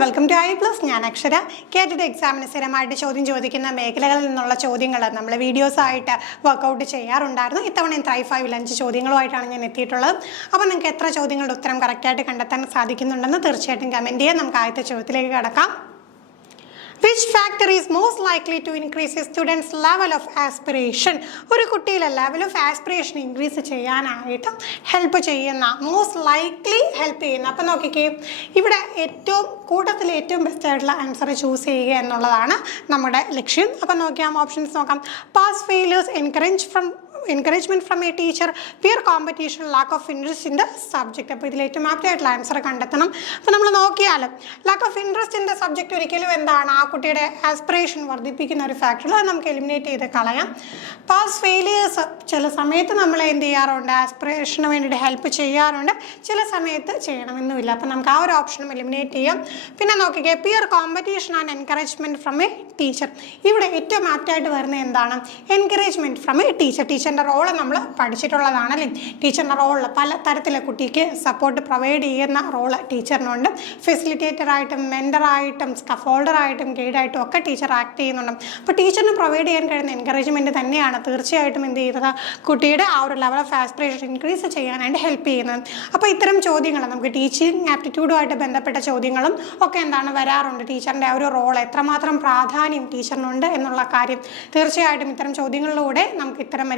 Welcome to I plus. ഞാൻ അക്ഷര. കേട്ടിട്ട് എക്സാമിന് സ്ഥിരമായിട്ട് ചോദ്യം ചോദിക്കുന്ന മേഖലകളിൽ നിന്നുള്ള ചോദ്യങ്ങൾ നമ്മൾ വീഡിയോസ് ആയിട്ട് വർക്കൗട്ട് ചെയ്യാറുണ്ടായിരുന്നു. ഇത്തവണ Thrive 5 5 ചോദ്യങ്ങളുമായിട്ടാണ് ഞാൻ എത്തിയിട്ടുള്ളത്. അപ്പോൾ നിങ്ങൾക്ക് എത്ര ചോദ്യങ്ങളുടെ ഉത്തരം കറക്റ്റായിട്ട് കണ്ടെത്താൻ സാധിക്കുന്നുണ്ടെന്ന് തീർച്ചയായിട്ടും കമൻറ്റ് ചെയ്യാം. നമുക്ക് ആദ്യത്തെ ചോദ്യത്തിലേക്ക് കടക്കാം. Which factor is most likely to increase a student's level of aspiration? ഒരു കുട്ടിയുടെ ലെവൽ ഓഫ് ആസ്പിറേഷൻ ഇൻക്രീസ് ചെയ്യാനായിട്ട് ഹെൽപ്പ് ചെയ്യുന്ന, മോസ്റ്റ് ലൈക്ലി ഹെൽപ്പ് ചെയ്യുന്ന. അപ്പം നോക്കിക്കേ, ഇവിടെ കൂട്ടത്തിൽ ഏറ്റവും ബെസ്റ്റ് ആയിട്ടുള്ള ആൻസർ ചൂസ് ചെയ്യുക എന്നുള്ളതാണ് നമ്മുടെ ലക്ഷ്യം. അപ്പം നോക്കിയാൽ ഓപ്ഷൻസ് നോക്കാം. Pass failures, encouragement from a teacher, peer competition, lack of interest in the subject. അപ്പോൾ ഇതിൽ ഏറ്റവും ആപ്റ്റായിട്ടുള്ള ആൻസർ കണ്ടെത്തണം. അപ്പോൾ നമ്മൾ നോക്കിയാൽ lack of interest in the subject ഒരിക്കലും എന്താണ് ആ കുട്ടിയുടെ ആസ്പിറേഷൻ വർദ്ധിപ്പിക്കുന്ന ഒരു ഫാക്ടർ. അത് നമുക്ക് എലിമിനേറ്റ് ചെയ്ത് കളയാം. പാസ് ഫെയിലിയേഴ്സ് ചില സമയത്ത് നമ്മൾ എന്ത് ചെയ്യാറുണ്ട്, ആസ്പിറേഷന് വേണ്ടിയിട്ട് ഹെൽപ്പ് ചെയ്യാറുണ്ട്, ചില സമയത്ത് ചെയ്യണമെന്നുമില്ല. അപ്പോൾ നമുക്ക് ആ ഒരു ഓപ്ഷനും എലിമിനേറ്റ് ചെയ്യാം. പിന്നെ നോക്കിക്കേ, peer competition and encouragement from a teacher. ഇവിടെ ഏറ്റവും ആപ്റ്റായിട്ട് വരുന്നത് എന്താണ്, എൻകറേജ്മെൻറ്റ് ഫ്രം എ ടീച്ചർ. ടീച്ചറിൻ്റെ റോള് നമ്മൾ പഠിച്ചിട്ടുള്ളതാണല്ലേ. ടീച്ചറിൻ്റെ റോളിൽ പല തരത്തിലെ കുട്ടിക്ക് സപ്പോർട്ട് പ്രൊവൈഡ് ചെയ്യുന്ന റോള് ടീച്ചറിനുണ്ട്. ഫെസിലിറ്റേറ്ററായിട്ടും മെൻറ്ററായിട്ടും സ്കഫോൾഡറായിട്ടും ഗൈഡായിട്ടും ഒക്കെ ടീച്ചർ ആക്ട് ചെയ്യുന്നുണ്ട്. അപ്പോൾ ടീച്ചറിന് പ്രൊവൈഡ് ചെയ്യാൻ കഴിയുന്ന എൻകറേജ്മെൻറ്റ് തന്നെയാണ് തീർച്ചയായിട്ടും എന്ത് ചെയ്യുന്നത്, കുട്ടിയുടെ ആ ഒരു ലെവൽ ഓഫ് ആസ്പിറേഷൻ ഇൻക്രീസ് ചെയ്യാനായിട്ട് ഹെൽപ്പ് ചെയ്യുന്നത്. അപ്പോൾ ഇത്തരം ചോദ്യങ്ങൾ നമുക്ക് ടീച്ചിങ് ആപ്റ്റിറ്റ്യൂഡുമായിട്ട് ബന്ധപ്പെട്ട ചോദ്യങ്ങളും ഒക്കെ എന്താണ് വരാറുണ്ട്. ടീച്ചറിൻ്റെ ആ ഒരു റോൾ എത്രമാത്രം പ്രാധാന്യം ടീച്ചറിനുണ്ട് എന്നുള്ള കാര്യം തീർച്ചയായിട്ടും ഇത്തരം ചോദ്യങ്ങളിലൂടെ നമുക്ക് ഇത്തരം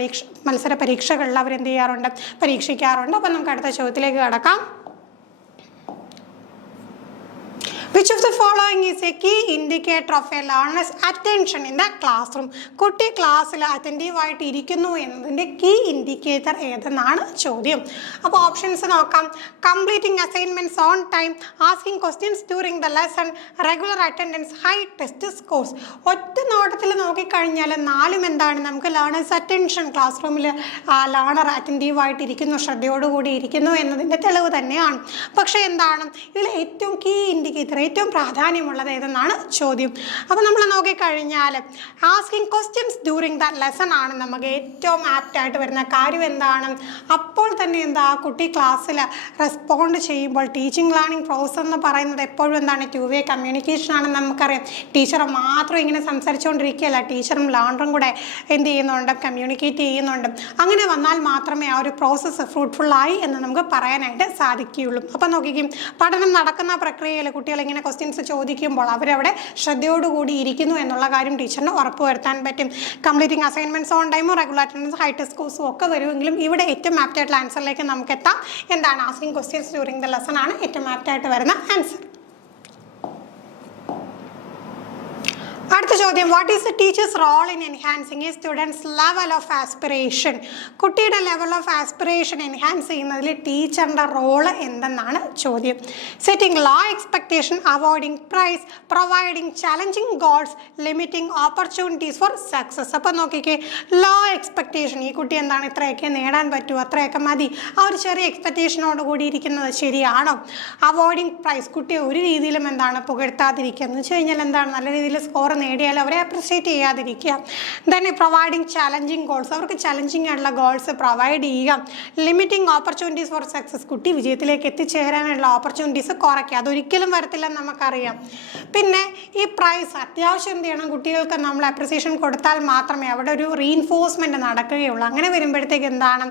മത്സര പരീക്ഷകളിൽ അവരെന്ത് ചെയ്യാറുണ്ട്, പരീക്ഷിക്കാറുണ്ട്. അപ്പം നമുക്ക് അടുത്ത ചോദ്യത്തിലേക്ക് കടക്കാം. Which of the following is a key indicator of a learner's attention in the classroom? കുട്ടി ക്ലാസ്സിൽ അറ്റൻറ്റീവായിട്ട് ഇരിക്കുന്നു എന്നതിൻ്റെ കീ ഇൻഡിക്കേറ്റർ ഏതെന്നാണ് ചോദ്യം. അപ്പോൾ ഓപ്ഷൻസ് നോക്കാം. Completing assignments on time, asking questions during the lesson, regular attendance, high test scores. ഒറ്റ നോട്ടത്തിൽ നോക്കിക്കഴിഞ്ഞാൽ നാലും എന്താണ്, നമുക്ക് ലേണേഴ്സ് അറ്റൻഷൻ, ക്ലാസ് റൂമിൽ ലേണർ അറ്റൻറ്റീവായിട്ട് ഇരിക്കുന്നു, ശ്രദ്ധയോടുകൂടി ഇരിക്കുന്നു എന്നതിൻ്റെ തെളിവ് തന്നെയാണ്. പക്ഷേ എന്താണ് ഇതിൽ ഏറ്റവും കീ ഇൻഡിക്കേറ്റർ, ഏറ്റവും പ്രാധാന്യമുള്ളത് ഏതെന്നാണ് ചോദ്യം. അപ്പോൾ നമ്മൾ നോക്കിക്കഴിഞ്ഞാൽ asking questions during the lesson ആണ് നമുക്ക് ഏറ്റവും ആപ്റ്റായിട്ട് വരുന്ന കാര്യം. എന്താണ്, അപ്പോൾ തന്നെ എന്താ കുട്ടി ക്ലാസ്സിൽ റെസ്പോണ്ട് ചെയ്യുമ്പോൾ ടീച്ചിങ് ലേണിംഗ് പ്രോസസ് എന്ന് പറയുന്നത് എപ്പോഴും എന്താണ്, 2-way കമ്മ്യൂണിക്കേഷൻ ആണെന്ന് നമുക്കറിയാം. ടീച്ചർ മാത്രം ഇങ്ങനെ സംസാരിച്ചുകൊണ്ടിരിക്കുകയല്ല, ടീച്ചറും ലേണറും കൂടെ എന്ത് ചെയ്യുന്നുണ്ട്, കമ്മ്യൂണിക്കേറ്റ് ചെയ്യുന്നുണ്ട്. അങ്ങനെ വന്നാൽ മാത്രമേ ആ ഒരു പ്രോസസ്സ് ഫ്രൂട്ട്ഫുള്ളായി എന്ന് നമുക്ക് പറയാനായിട്ട് സാധിക്കുകയുള്ളൂ. അപ്പം നോക്കിക്കും, പഠനം നടക്കുന്ന പ്രക്രിയയിൽ കുട്ടികൾ ഇങ്ങനെ ക്വസ്റ്റ്യൻസ് ചോദിക്കുമ്പോൾ അവരവിടെ ശ്രദ്ധയോടുകൂടി ഇരിക്കുന്നു എന്നുള്ള കാര്യം ടീച്ചറിന് ഉറപ്പുവരുത്താൻ പറ്റും. കംപ്ലീറ്റിംഗ് അസൈൻമെൻറ്റ്സ് ഓൺ ടൈമും റെഗുലർ അറ്റൻഡൻസ്, ഹൈ ടെസ്റ്റ് സ്കോർസും ഒക്കെ വരുമെങ്കിലും ഇവിടെ ഏറ്റവും ആപ്റ്റായിട്ടുള്ള ആൻസറിലേക്ക് നമുക്ക് എത്താം. എന്താണ്, asking questions during the lesson ആണ് ഏറ്റവും ആപ്റ്റായിട്ട് വരുന്ന ആൻസർ. അടുത്ത ചോദ്യം, what is the teacher's role in enhancing a students level of aspiration? കുട്ടിയുടെ ലെവൽ ഓഫ് ആസ്പിറേഷൻ എൻഹാൻസ് ചെയ്യുന്നതിൽ ടീച്ചറിൻ്റെ റോള് എന്തെന്നാണ് ചോദ്യം. Setting low expectation, avoiding praise, providing challenging goals, limiting opportunities for success. അപ്പോൾ നോക്കിക്കേ, ലോ എക്സ്പെക്ടേഷൻ, ഈ കുട്ടി എന്താണ് ഇത്രയൊക്കെ നേടാൻ പറ്റുമോ, അത്രയൊക്കെ മതി, ആ ഒരു ചെറിയ എക്സ്പെക്ടേഷനോട് കൂടി ഇരിക്കുന്നത് ശരിയാണോ? അവോയ്ഡിങ് പ്രൈസ്, കുട്ടിയെ ഒരു രീതിയിലും എന്താണ് പുകഴ്ത്താതിരിക്കുക, എന്ന് വെച്ച് കഴിഞ്ഞാൽ എന്താണ് നല്ല രീതിയിൽ സ്കോർ നേടിയാൽ അവരെ അപ്രിഷ്യേറ്റ് ചെയ്യാതിരിക്കുക. ദെൻ പ്രൊവൈഡിങ് ചലഞ്ചിങ് ഗോൾസ്, അവർക്ക് ചലഞ്ചിങ് ആയിട്ടുള്ള ഗോൾസ് പ്രൊവൈഡ് ചെയ്യുക. ലിമിറ്റിംഗ് ഓപ്പർച്യൂണിറ്റീസ് ഫോർ സക്സസ്, കുട്ടി വിജയത്തിലേക്ക് എത്തിച്ചേരാനുള്ള ഓപ്പർച്യൂണിറ്റീസ് കുറയ്ക്കുക, അതൊരിക്കലും വരത്തില്ലെന്ന് നമുക്കറിയാം. പിന്നെ ഈ പ്രൈസ് അത്യാവശ്യം എന്ത് ചെയ്യണം, കുട്ടികൾക്ക് നമ്മൾ അപ്രിസിയേഷൻ കൊടുത്താൽ മാത്രമേ അവിടെ ഒരു റീഇൻഫോഴ്സ്മെൻറ്റ് നടക്കുകയുള്ളൂ. അങ്ങനെ വരുമ്പോഴത്തേക്ക് എന്താണ്,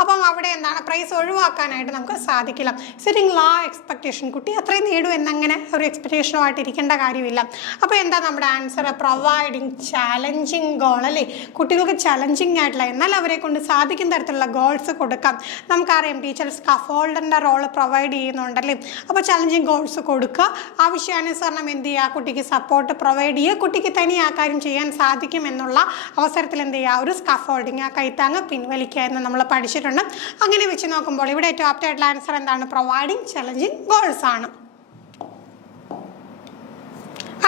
അപ്പം അവിടെ എന്താണ് പ്രൈസ് ഒഴിവാക്കാനായിട്ട് നമുക്ക് സാധിക്കില്ല. സെറ്റിംഗ് ലോ എക്സ്പെക്ടേഷൻ, കുട്ടി അത്രയും നേടും എന്നങ്ങനെ ഒരു എക്സ്പെക്ടേഷനുമായിട്ട് ഇരിക്കേണ്ട കാര്യമില്ല. അപ്പോൾ എന്താ നമ്മുടെ ആൻസർ, പ്രൊവൈഡിങ് ചാലഞ്ചിങ് ഗോൾ അല്ലേ. കുട്ടികൾക്ക് ചലഞ്ചിങ് ആയിട്ടുള്ള എന്നാൽ അവരെ കൊണ്ട് സാധിക്കുന്ന തരത്തിലുള്ള ഗോൾസ് കൊടുക്കാം. നമുക്കറിയാം ടീച്ചർ സ്കഫോൾഡറിൻ്റെ റോൾ പ്രൊവൈഡ് ചെയ്യുന്നുണ്ടല്ലേ. അപ്പോൾ ചലഞ്ചിങ് ഗോൾസ് കൊടുക്കുക, ആവശ്യാനുസരണം എന്ത് ചെയ്യുക, കുട്ടിക്ക് സപ്പോർട്ട് പ്രൊവൈഡ് ചെയ്യുക, കുട്ടിക്ക് തനി ആ കാര്യം ചെയ്യാൻ സാധിക്കും എന്നുള്ള അവസരത്തിൽ എന്ത് ചെയ്യുക, ഒരു സ്കഫോൾഡിങ്, ആ കൈത്താങ്ങ് പിൻവലിക്കുക എന്ന് നമ്മൾ പഠിച്ചിട്ടുണ്ട്. അങ്ങനെ വെച്ച് നോക്കുമ്പോൾ ഇവിടെ ഏറ്റവും ആപ്റ്റായിട്ടുള്ള ആൻസർ എന്താണ്, പ്രൊവൈഡിങ് ചലഞ്ചിങ് ഗോൾസ് ആണ്.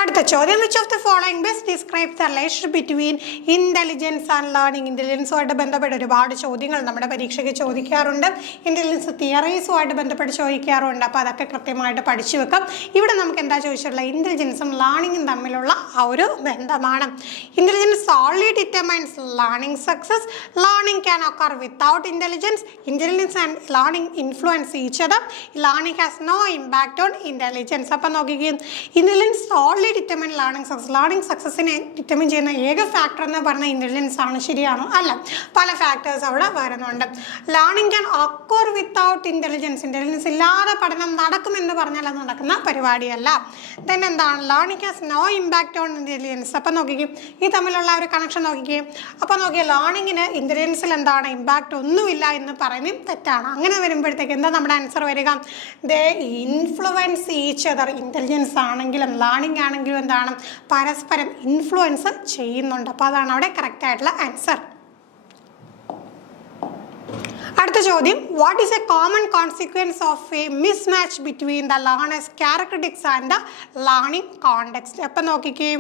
അടുത്ത ചോദ്യം, which of the following best describe the relation between intelligence and learning? ഇന്റലിജൻസുമായിട്ട് ബന്ധപ്പെട്ട് ഒരുപാട് ചോദ്യങ്ങൾ നമ്മുടെ പരീക്ഷയ്ക്ക് ചോദിക്കാറുണ്ട്. ഇന്റലിജൻസ് തിയറീസുമായിട്ട് ബന്ധപ്പെട്ട് ചോദിക്കാറുണ്ട്. അപ്പോൾ അതൊക്കെ കൃത്യമായിട്ട് പഠിച്ചു വെക്കാം. ഇവിടെ നമുക്ക് എന്താ ചോദിച്ചിട്ടുള്ളത്? ഇന്റലിജൻസും ലേണിംഗും തമ്മിലുള്ള ആ ഒരു ബന്ധമാണ്. Intelligence only determines learning success. Learning can occur without intelligence. Intelligence and learning influence each other. Learning has no impact on intelligence. അപ്പം നോക്കുകയും intelligence only determine learning success. Learning സക്സസിനെ ഡിറ്റർമിൻ ചെയ്യുന്ന ഏക ഫാക്ടർ എന്ന് പറഞ്ഞാൽ ഇന്റലിജൻസ് ആണ്. ശരിയാണോ? അല്ല, പല ഫാക്ടേഴ്സ് അവിടെ വരുന്നുണ്ട്. Learning can occur without intelligence. Intelligence ഇല്ലാതെ പഠനം നടക്കുമെന്ന് പറഞ്ഞാൽ അത് നടക്കുന്ന പരിപാടിയല്ല. ദെൻ എന്താണ്? Learning has no impact on intelligence. അപ്പം നോക്കിക്കും ഈ തമ്മിലുള്ള ഒരു കണക്ഷൻ നോക്കിക്കുകയും അപ്പോൾ നോക്കിയാൽ ലേണിങ്ങിന് ഇന്റലിജൻസിൽ എന്താണ് ഇമ്പാക്റ്റ് ഒന്നുമില്ല എന്ന് പറയുന്നത് തെറ്റാണ്. അങ്ങനെ വരുമ്പോഴത്തേക്ക് എന്താ നമ്മുടെ ആൻസർ വരിക? ദേ ഇൻഫ്ലുവൻസ് ഈച്ച് അതർ. ഇന്റലിജൻസ് ആണെങ്കിലും ലേണിംഗ് ആണെങ്കിലും എന്താണ് പരസ്പരം ഇൻഫ്ലുവൻസ് ചെയ്യുന്നുണ്ട്. അപ്പോൾ അതാണ് അവിടെ കറക്റ്റ് ആയിട്ടുള്ള ആൻസർ. അടുത്ത ചോദ്യം, what is A common consequence of A mismatch between the learners characteristics and the learning context? അപ്പം നോക്കിക്കേ,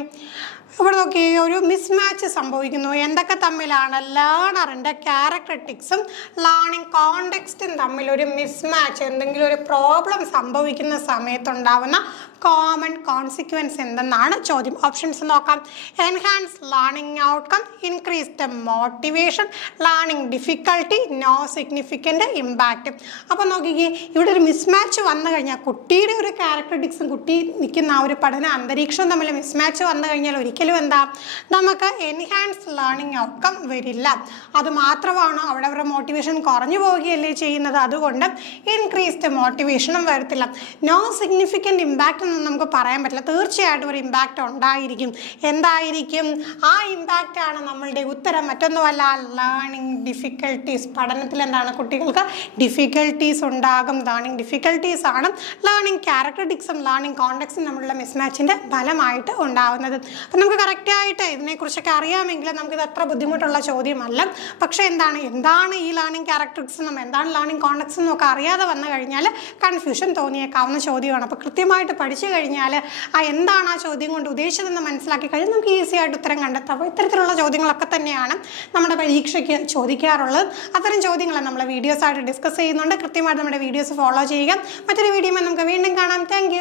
ഇവിടെ നോക്കി ഒരു മിസ്മാച്ച് സംഭവിക്കുന്നു. എന്തൊക്കെ തമ്മിലാണ്? ലേണറിൻ്റെ ക്യാരക്ടറിസ്റ്റിക്സും ലേണിംഗ് കോണ്ടെക്സ്റ്റും തമ്മിൽ ഒരു മിസ്മാച്ച്, എന്തെങ്കിലും ഒരു പ്രോബ്ലം സംഭവിക്കുന്ന സമയത്തുണ്ടാവുന്ന കോമൺ കോൺസിക്വൻസ് എന്തെന്നാണ് ചോദ്യം. ഓപ്ഷൻസ് നോക്കാം. Enhance learning outcome, increase the motivation, learning difficulty, no significant impact. അപ്പോൾ നോക്കിക്കേ, ഇവിടെ ഒരു മിസ്മാച്ച് വന്നു കഴിഞ്ഞാൽ കുട്ടിയുടെ ഒരു ക്യാരക്ടറിസ്റ്റിക്സും കുട്ടി നിൽക്കുന്ന ആ ഒരു പഠന അന്തരീക്ഷവും തമ്മിൽ മിസ്മാച്ച് വന്നു കഴിഞ്ഞാൽ ഒരിക്കലും എന്താ നമുക്ക് എൻഹാൻസ് ലേണിംഗ് ഔട്ട്കം വരില്ല. അത് മാത്രമാണോ അവിടെ അവരുടെ മോട്ടിവേഷൻ കുറഞ്ഞു പോവുകയല്ലേ ചെയ്യുന്നത്? അതുകൊണ്ട് ഇൻക്രീസ്ഡ് മോട്ടിവേഷനും വരത്തില്ല. നോ സിഗ്നിഫിക്കൻ്റ് ഇമ്പാക്റ്റ് ഒന്നും നമുക്ക് പറയാൻ പറ്റില്ല. തീർച്ചയായിട്ടും ഒരു ഇമ്പാക്റ്റ് ഉണ്ടായിരിക്കും. എന്തായിരിക്കും ആ ഇമ്പാക്റ്റ്? ആണ് നമ്മളുടെ ഉത്തരം. മറ്റൊന്നുമല്ല, ലേണിംഗ് ഡിഫിക്കൽട്ടീസ്. പഠനത്തിൽ എന്താണ് കുട്ടികൾക്ക് ഡിഫിക്കൽട്ടീസ് ഉണ്ടാകും. ലേണിംഗ് ഡിഫിക്കൽട്ടീസ് ആണ് ലേണിംഗ് ക്യാരക്ടറിസ്റ്റിക്സും ലേണിംഗ് കോണ്ടെക്സ്റ്റും തമ്മിലുള്ള മിസ്മാച്ചിൻ്റെ ഫലമായിട്ട് ഉണ്ടാകുന്നത്. അപ്പം നമുക്ക് കറക്റ്റായിട്ട് ഇതിനെക്കുറിച്ചൊക്കെ അറിയാമെങ്കിലും നമുക്കിത് അത്ര ബുദ്ധിമുട്ടുള്ള ചോദ്യമല്ല. പക്ഷേ എന്താണ് ഈ ലേണിംഗ് ക്യാരക്ടറിസ്റ്റിക്സും എന്താണ് ലേണിംഗ് കോണ്ടെക്സ്റ്റ് എന്നൊക്കെ അറിയാതെ വന്നു കഴിഞ്ഞാൽ കൺഫ്യൂഷൻ തോന്നിയേക്കാവുന്ന ചോദ്യമാണ്. അപ്പോൾ കൃത്യമായിട്ട് പഠിച്ചു കഴിഞ്ഞാൽ എന്താണ് ആ ചോദ്യം കൊണ്ട് ഉദ്ദേശിച്ചതെന്ന് മനസ്സിലാക്കി കഴിഞ്ഞാൽ നമുക്ക് ഈസി ആയിട്ട് ഉത്തരം കണ്ടെത്താം. അപ്പോൾ ഇത്തരത്തിലുള്ള ചോദ്യങ്ങളൊക്കെ തന്നെയാണ് നമ്മുടെ പരീക്ഷയ്ക്ക് ചോദിക്കാറുള്ളത്. അത്തരം ചോദ്യങ്ങൾ നമ്മൾ വീഡിയോസായിട്ട് ഡിസ്കസ് ചെയ്യുന്നുണ്ട്. കൃത്യമായിട്ട് നമ്മുടെ വീഡിയോസ് ഫോളോ ചെയ്യുക. മറ്റൊരു വീഡിയോയിൽ നമുക്ക് വീണ്ടും കാണാം. താങ്ക്